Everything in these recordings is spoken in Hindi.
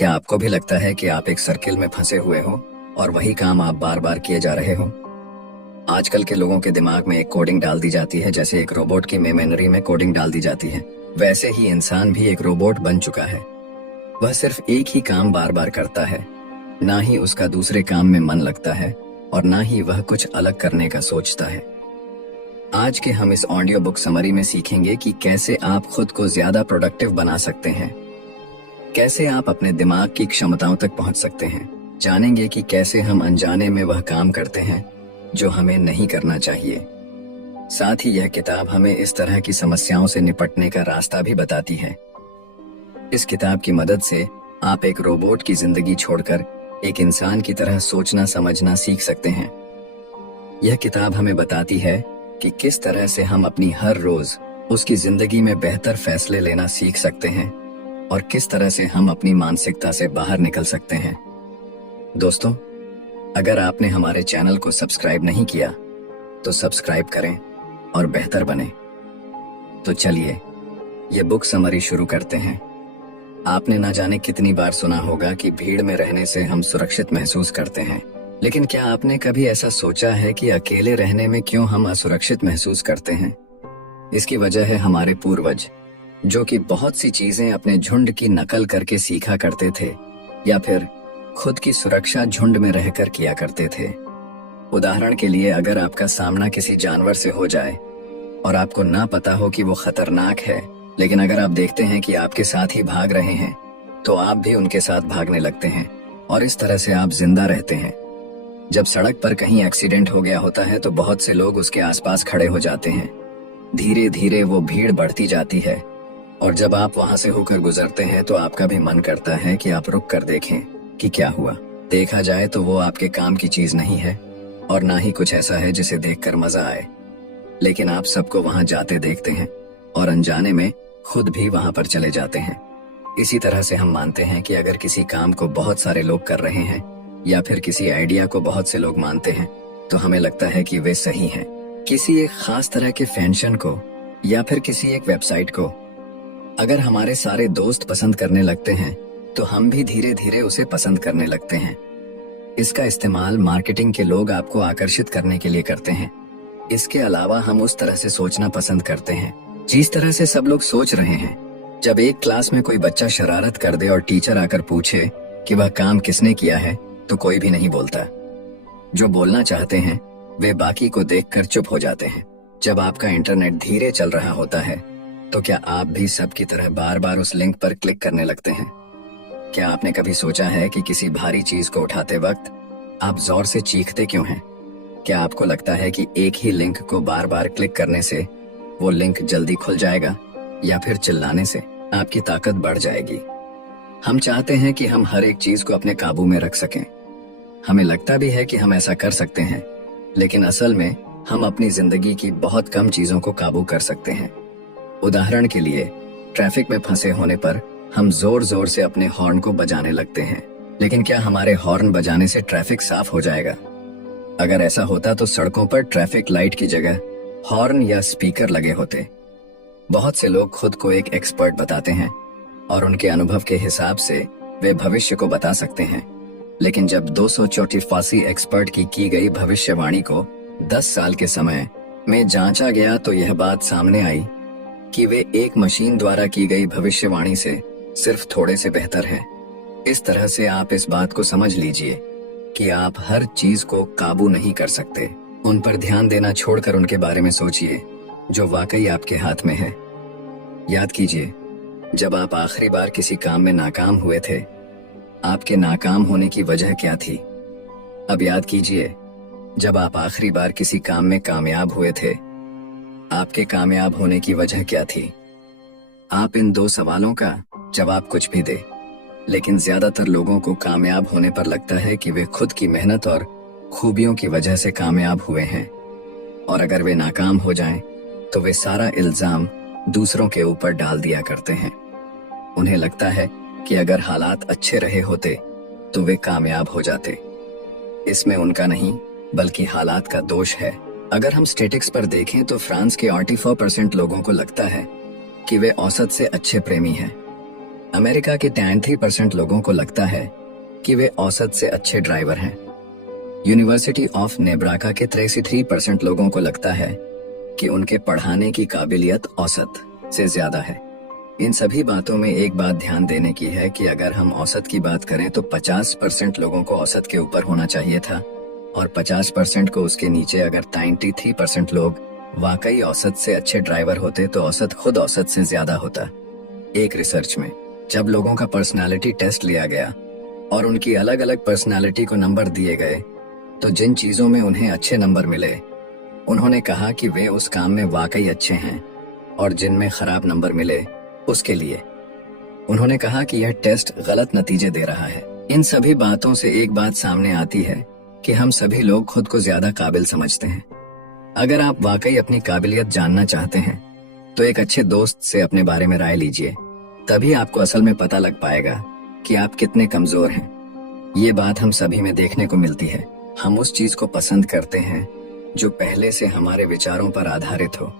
क्या आपको भी लगता है कि आप एक सर्किल में फंसे हुए हो और वही काम आप बार बार किए जा रहे हो? आजकल के लोगों के दिमाग में एक कोडिंग डाल दी जाती है, जैसे एक रोबोट की मेमोरी में कोडिंग डाल दी जाती है। वैसे ही इंसान भी एक रोबोट बन चुका है। वह सिर्फ एक ही काम बार बार करता है, ना ही उसका दूसरे काम में मन लगता है और ना ही वह कुछ अलग करने का सोचता है। आज के हम इस ऑडियो बुक समरी में सीखेंगे कि कैसे आप खुद को ज्यादा प्रोडक्टिव बना सकते हैं, कैसे आप अपने दिमाग की क्षमताओं तक पहुंच सकते हैं। जानेंगे कि कैसे हम अनजाने में वह काम करते हैं जो हमें नहीं करना चाहिए। साथ ही यह किताब हमें इस तरह की समस्याओं से निपटने का रास्ता भी बताती है। इस किताब की मदद से आप एक रोबोट की जिंदगी छोड़कर एक इंसान की तरह सोचना समझना सीख सकते हैं। यह किताब हमें बताती है कि किस तरह से हम अपनी हर रोज उसकी जिंदगी में बेहतर फैसले लेना सीख सकते हैं और किस तरह से हम अपनी मानसिकता से बाहर निकल सकते हैं। दोस्तों, अगर आपने हमारे चैनल को सब्सक्राइब नहीं किया तो सब्सक्राइब करें और बेहतर बने। तो चलिए ये बुक समरी शुरू करते हैं। आपने ना जाने कितनी बार सुना होगा कि भीड़ में रहने से हम सुरक्षित महसूस करते हैं, लेकिन क्या आपने कभी ऐसा सोचा है कि अकेले रहने में क्यों हम असुरक्षित महसूस करते हैं? इसकी वजह है हमारे पूर्वज, जो कि बहुत सी चीजें अपने झुंड की नकल करके सीखा करते थे या फिर खुद की सुरक्षा झुंड में रहकर किया करते थे। उदाहरण के लिए, अगर आपका सामना किसी जानवर से हो जाए और आपको ना पता हो कि वो खतरनाक है, लेकिन अगर आप देखते हैं कि आपके साथ ही भाग रहे हैं तो आप भी उनके साथ भागने लगते हैं और इस तरह से आप जिंदा रहते हैं। जब सड़क पर कहीं एक्सीडेंट हो गया होता है तो बहुत से लोग उसके आसपास खड़े हो जाते हैं। धीरे धीरे वो भीड़ बढ़ती जाती है और जब आप वहां से होकर गुजरते हैं तो आपका भी मन करता है कि आप रुक कर देखें कि क्या हुआ। देखा जाए तो वो आपके काम की चीज नहीं है और ना ही कुछ ऐसा है जिसे देखकर मजा आए, लेकिन आप सबको वहां जाते देखते हैं और अनजाने में खुद भी वहां पर चले जाते हैं। इसी तरह से हम मानते हैं कि अगर किसी काम को बहुत सारे लोग कर रहे हैं या फिर किसी आइडिया को बहुत से लोग मानते हैं तो हमें लगता है कि वे सही हैं। किसी एक खास तरह के फैशन को या फिर किसी एक वेबसाइट को अगर हमारे सारे दोस्त पसंद करने लगते हैं तो हम भी धीरे धीरे उसे पसंद करने लगते हैं। इसका इस्तेमाल मार्केटिंग के लोग आपको आकर्षित करने के लिए करते हैं। इसके अलावा हम उस तरह से सोचना पसंद करते हैं जिस तरह से सब लोग सोच रहे हैं। जब एक क्लास में कोई बच्चा शरारत कर दे और टीचर आकर पूछे कि वह काम किसने किया है तो कोई भी नहीं बोलता। जो बोलना चाहते हैं वे बाकी को देखकर चुप हो जाते हैं। जब आपका इंटरनेट धीरे चल रहा होता है तो क्या आप भी सबकी तरह बार बार उस लिंक पर क्लिक करने लगते हैं? क्या आपने कभी सोचा है कि किसी भारी चीज को उठाते वक्त आप जोर से चीखते क्यों हैं? क्या आपको लगता है कि एक ही लिंक को बार बार क्लिक करने से वो लिंक जल्दी खुल जाएगा या फिर चिल्लाने से आपकी ताकत बढ़ जाएगी? हम चाहते हैं कि हम हर एक चीज को अपने काबू में रख सकें। हमें लगता भी है कि हम ऐसा कर सकते हैं, लेकिन असल में हम अपनी जिंदगी की बहुत कम चीजों को काबू कर सकते हैं। उदाहरण के लिए, ट्रैफिक में फंसे होने पर हम जोर जोर से अपने हॉर्न को बजाने लगते हैं, लेकिन क्या हमारे हॉर्न बजाने से ट्रैफिक साफ हो जाएगा? अगर ऐसा होता तो सड़कों पर ट्रैफिक लाइट की जगह हॉर्न या स्पीकर लगे होते। बहुत से लोग खुद को एक एक्सपर्ट बताते हैं और उनके अनुभव के हिसाब से वे भविष्य को बता सकते हैं, लेकिन जब 244 एक्सपर्ट की गई भविष्यवाणी को 10 साल के समय में जांचा गया तो यह बात सामने आई कि वे एक मशीन द्वारा की गई भविष्यवाणी से सिर्फ थोड़े से बेहतर हैं। इस तरह से आप इस बात को समझ लीजिए कि आप हर चीज को काबू नहीं कर सकते। उन पर ध्यान देना छोड़कर उनके बारे में सोचिए जो वाकई आपके हाथ में है। याद कीजिए, जब आप आखिरी बार किसी काम में नाकाम हुए थे, आपके नाकाम होने की वजह क्या थी? अब याद कीजिए, जब आप आखिरी बार किसी काम में कामयाब हुए थे, आपके कामयाब होने की वजह क्या थी? आप इन दो सवालों का जवाब कुछ भी दे, लेकिन ज्यादातर लोगों को कामयाब होने पर लगता है कि वे खुद की मेहनत और खूबियों की वजह से कामयाब हुए हैं, और अगर वे नाकाम हो जाएं, तो वे सारा इल्जाम दूसरों के ऊपर डाल दिया करते हैं। उन्हें लगता है कि अगर हालात अच्छे रहे होते तो वे कामयाब हो जाते। इसमें उनका नहीं बल्कि हालात का दोष है। अगर हम स्टेटिक्स पर देखें तो फ्रांस के 84% लोगों को लगता है कि वे औसत से अच्छे प्रेमी हैं। अमेरिका के 93% लोगों को लगता है कि वे औसत से अच्छे ड्राइवर हैं। यूनिवर्सिटी ऑफ नेब्राका के 63% लोगों को लगता है कि उनके पढ़ाने की काबिलियत औसत से ज्यादा है। इन सभी बातों में एक बात ध्यान देने की है कि अगर हम औसत की बात करें तो 50% लोगों को औसत के ऊपर होना चाहिए था और 50% को उसके नीचे। अगर 93% लोग वाकई औसत से अच्छे ड्राइवर होते तो औसत खुद औसत से ज्यादा होता। एक रिसर्च में जब लोगों का पर्सनालिटी टेस्ट लिया गया और उनकी अलग अलग पर्सनालिटी को नंबर दिए गए तो जिन चीजों में उन्हें अच्छे नंबर मिले उन्होंने कहा कि वे उस काम में वाकई अच्छे हैं, और जिनमें खराब नंबर मिले उसके लिए उन्होंने कहा कि यह टेस्ट गलत नतीजे दे रहा है। इन सभी बातों से एक बात सामने आती है कि हम सभी लोग खुद को ज्यादा काबिल समझते हैं। अगर आप वाकई अपनी काबिलियत जानना चाहते हैं तो एक अच्छे दोस्त से अपने बारे में राय लीजिए, तभी आपको असल में पता लग पाएगा कि आप कितने कमजोर हैं। ये बात हम सभी में देखने को मिलती है। हम उस चीज को पसंद करते हैं जो पहले से हमारे विचारों पर आधारित हो।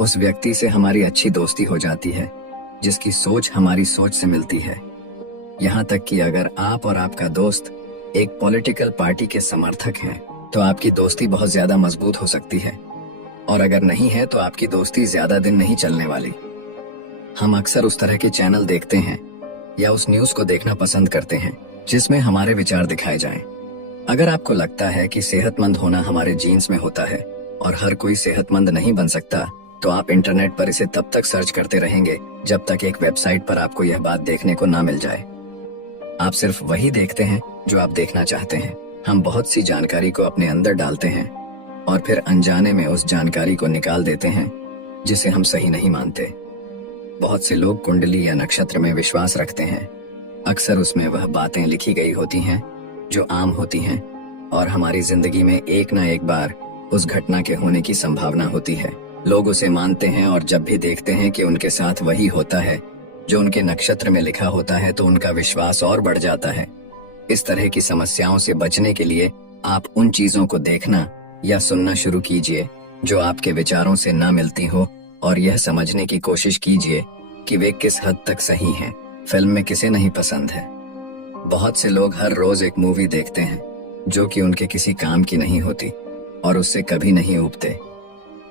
उस व्यक्ति से हमारी अच्छी दोस्ती हो जाती है जिसकी सोच हमारी सोच से मिलती है। यहाँ तक कि अगर आप और आपका दोस्त एक पॉलिटिकल पार्टी के समर्थक हैं तो आपकी दोस्ती बहुत ज्यादा मजबूत हो सकती है, और अगर नहीं है तो आपकी दोस्ती ज्यादा दिन नहीं चलने वाली। हम अक्सर उस तरह के चैनल देखते हैं या उस न्यूज को देखना पसंद करते हैं जिसमें हमारे विचार दिखाए जाएं। अगर आपको लगता है कि सेहतमंद होना हमारे जीन्स में होता है और हर कोई सेहतमंद नहीं बन सकता, तो आप इंटरनेट पर इसे तब तक सर्च करते रहेंगे जब तक एक वेबसाइट पर आपको यह बात देखने को ना मिल जाए। आप सिर्फ वही देखते हैं जो आप देखना चाहते हैं। हम बहुत सी जानकारी को अपने अंदर डालते हैं और फिर अनजाने में उस जानकारी को निकाल देते हैं जिसे हम सही नहीं मानते। बहुत से लोग कुंडली या नक्षत्र में विश्वास रखते हैं। अक्सर उसमें वह बातें लिखी गई होती हैं जो आम होती हैं, और हमारी जिंदगी में एक ना एक बार उस घटना के होने की संभावना होती है। लोग उसे मानते हैं और जब भी देखते हैं कि उनके साथ वही होता है जो उनके नक्षत्र में लिखा होता है तो उनका विश्वास और बढ़ जाता है। इस तरह की समस्याओं से बचने के लिए आप उन चीजों को देखना या सुनना शुरू कीजिए जो आपके विचारों से ना मिलती हो, और यह समझने की कोशिश कीजिए कि वे किस हद तक सही हैं। फिल्म में किसे नहीं पसंद है। बहुत से लोग हर रोज एक मूवी देखते हैं जो कि उनके किसी काम की नहीं होती और उससे कभी नहीं ऊबते।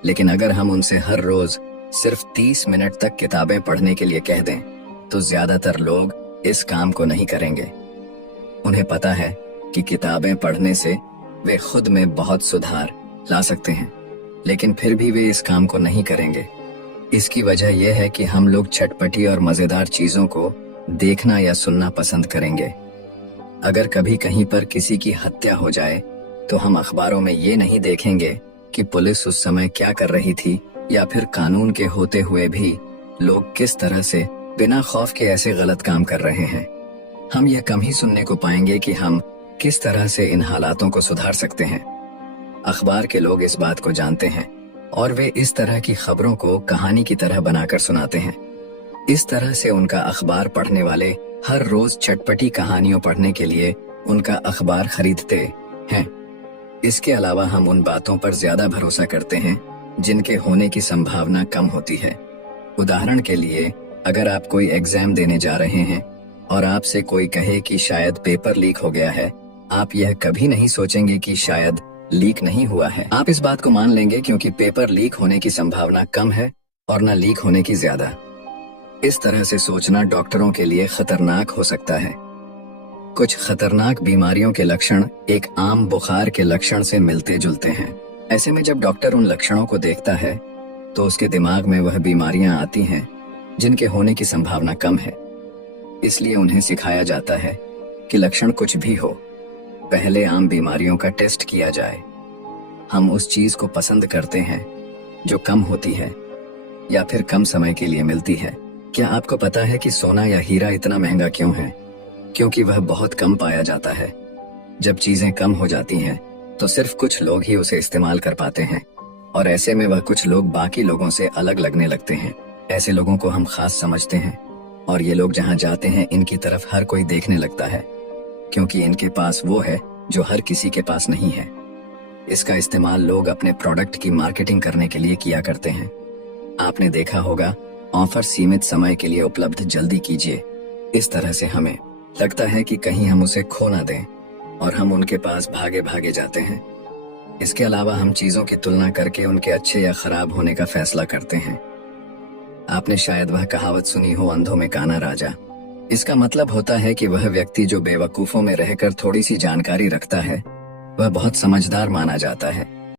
लेकिन अगर हम उनसे हर रोज सिर्फ 30 मिनट तक किताबें पढ़ने के लिए कह दें तो ज्यादातर लोग इस काम को नहीं करेंगे। उन्हें पता है कि किताबें पढ़ने से वे खुद में बहुत सुधार ला सकते हैं, लेकिन फिर भी वे इस काम को नहीं करेंगे। इसकी वजह यह है कि हम लोग चटपटी और मजेदार चीजों को देखना या सुनना पसंद करेंगे। अगर कभी कहीं पर किसी की हत्या हो जाए तो हम अखबारों में ये नहीं देखेंगे कि पुलिस उस समय क्या कर रही थी, या फिर कानून के होते हुए भी लोग किस तरह से बिना खौफ के ऐसे गलत काम कर रहे हैं। हम यह कम ही सुनने को पाएंगे कि हम किस तरह से इन हालातों को सुधार सकते हैं। अखबार के लोग इस बात को जानते हैं और वे इस तरह की खबरों को कहानी की तरह बनाकर सुनाते हैं। इस तरह से उनका अखबार पढ़ने वाले हर रोज चटपटी कहानियों पढ़ने के लिए उनका अखबार खरीदते हैं। इसके अलावा हम उन बातों पर ज्यादा भरोसा करते हैं जिनके होने की संभावना कम होती है। उदाहरण के लिए, अगर आप कोई एग्जाम देने जा रहे हैं और आपसे कोई कहे कि शायद पेपर लीक हो गया है, आप यह कभी नहीं सोचेंगे कि शायद लीक नहीं हुआ है। आप इस बात को मान लेंगे क्योंकि पेपर लीक होने की संभावना कम है और न लीक होने की ज्यादा। इस तरह से सोचना डॉक्टरों के लिए खतरनाक हो सकता है। कुछ खतरनाक बीमारियों के लक्षण एक आम बुखार के लक्षण से मिलते जुलते हैं। ऐसे में जब डॉक्टर उन लक्षणों को देखता है तो उसके दिमाग में वह बीमारियां आती हैं जिनके होने की संभावना कम है। इसलिए उन्हें सिखाया जाता है कि लक्षण कुछ भी हो, पहले आम बीमारियों का टेस्ट किया जाए। हम उस चीज को पसंद करते हैं जो कम होती है या फिर कम समय के लिए मिलती है। क्या आपको पता है कि सोना या हीरा इतना महंगा क्यों है? क्योंकि वह बहुत कम पाया जाता है। जब चीजें कम हो जाती हैं तो सिर्फ कुछ लोग ही उसे इस्तेमाल कर पाते हैं, और ऐसे में वह कुछ लोग बाकी लोगों से अलग लगने लगते हैं। ऐसे लोगों को हम खास समझते हैं, और ये लोग जहाँ जाते हैं इनकी तरफ हर कोई देखने लगता है, क्योंकि इनके पास वो है जो हर किसी के पास नहीं है। इसका इस्तेमाल लोग अपने प्रोडक्ट की मार्केटिंग करने के लिए किया करते हैं। आपने देखा होगा ऑफर सीमित समय के लिए उपलब्ध, जल्दी कीजिए। इस तरह से हमें लगता है कि कहीं हम उसे खो ना दें और हम उनके पास भागे भागे जाते हैं। इसके अलावा हम चीजों की तुलना करके उनके अच्छे या खराब होने का फैसला करते हैं। आपने शायद वह कहावत सुनी हो, अंधों में काना राजा। इसका मतलब होता है कि वह व्यक्ति जो बेवकूफों में रहकर थोड़ी सी जानकारी रखता है, वह बहुत समझदार माना जाता है।